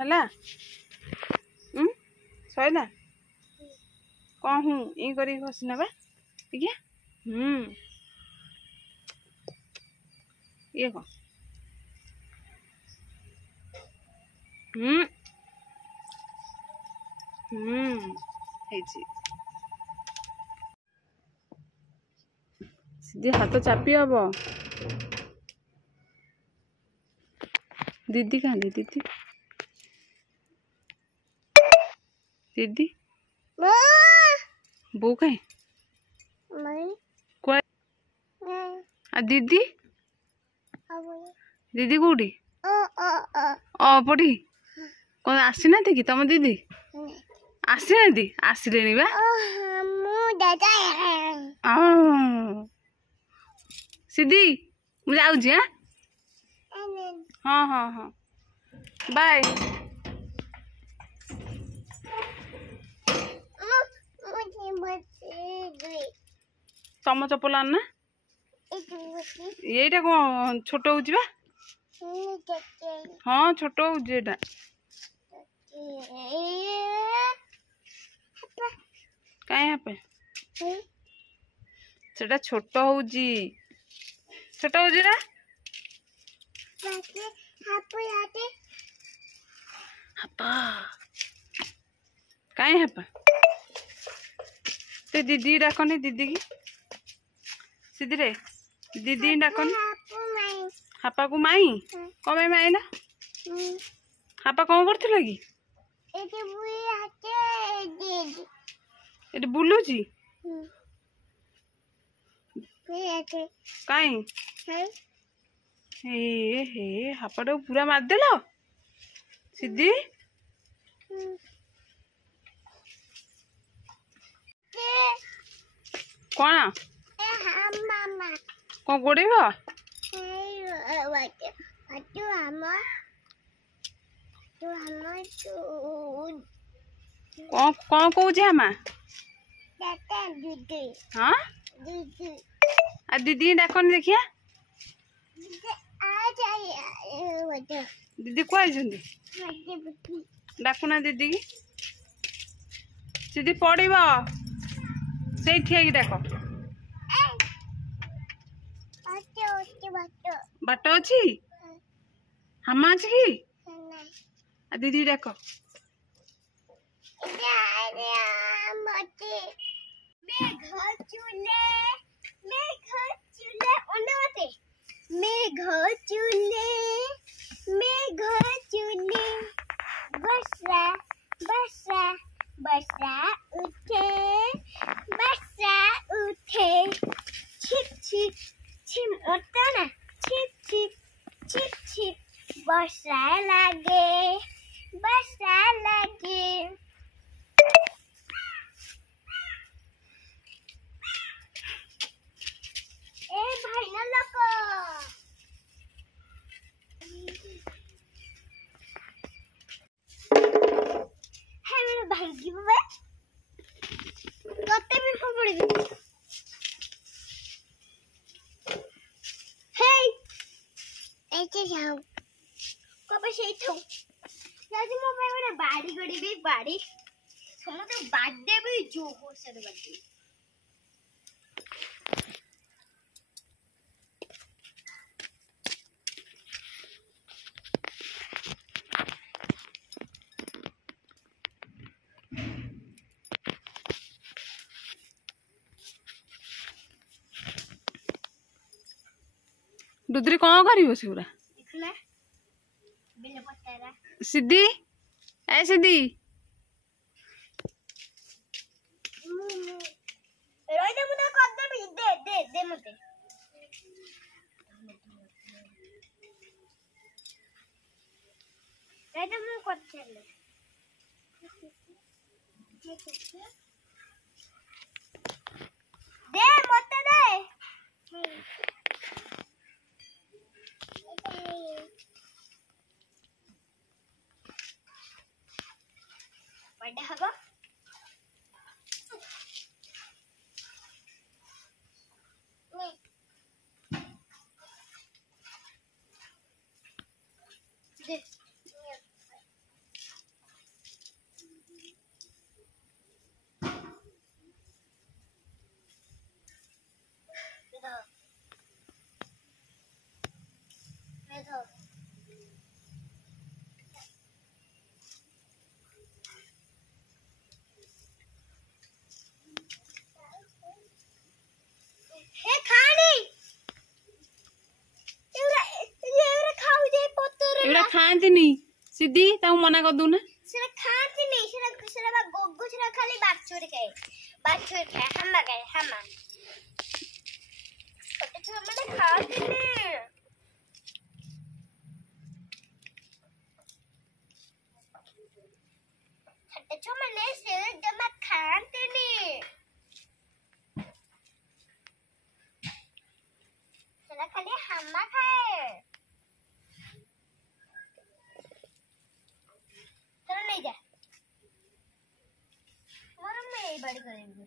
हला सैला कौन हूँ ये करी घसी नवा ठीक है। ये कौन सीधे हाथ चापी हम दीदी कहाँ दीदी दीदी बो कहीं दीदी दीदी कौटी पढ़ी कौन आसी ना कि तुम दीदी आसी ना आसिले बा सीधी मुझे जाऊँ हाँ हाँ हाँ बाय तम चपल आना ये कौन छोट हो हाँ छोट हो कहीं पे सेटा छोट हो छोट हो कहीं हापा ते दीदी डाकनी दीदी की सीधी रे दीदी डाकनी हापा को माई कम माई ना हापा कौन कर कि बुलूची कहीं हे हापा पूरा मारदेल सीधी कौन कौन गोड़े कौन कौन कौचे हम हाँ दीदी डाकन देखिया दीदी कौन डाकुना दीदी की सीधी पड़ से ठिया डाक बाट अच्छी हम अच्छी कि दीदी डाक बसा बसा बसा उठे छिप छिप छिम उठता ना छिप छिप बसा लगे ए भाई ना लोग भांगी बाबा कते भी पड़ी हे ऐसे जाओ कब से थो यदि मो पे बड़े बाड़ी गड़ी भी बाड़ी समझ बाडे भी जो हो सर बाडी दुदरी कौन कर सीधी ऐ सीधी दे मते बड़ा हगो दे ଖାଆନ୍ତିନି ସିଧି ତାଙ୍କୁ ମନା କରିଦଉନା। ସେଟା ଖାଆନ୍ତିନି, ସେଟା ବା ଗୋଗୁ, ସେଟା ଖାଲି ବାଛୁରୀ ଖାଏ, ବାଛୁରୀ ଖାଏ, ହାମା ଖାଏ, ହାମା। ଛୋଟ ଛୁଆ ମାନେ ଖାଆନ୍ତିନି। ଛୋଟ ଛୁଆ ମାନେ ସେ ଜମା ଖାଆନ୍ତିନି। ସେଟା ଖାଲି ହାମା ଖାଏ। चलो नहीं जा, मैं यही बाड़ी करेंगे।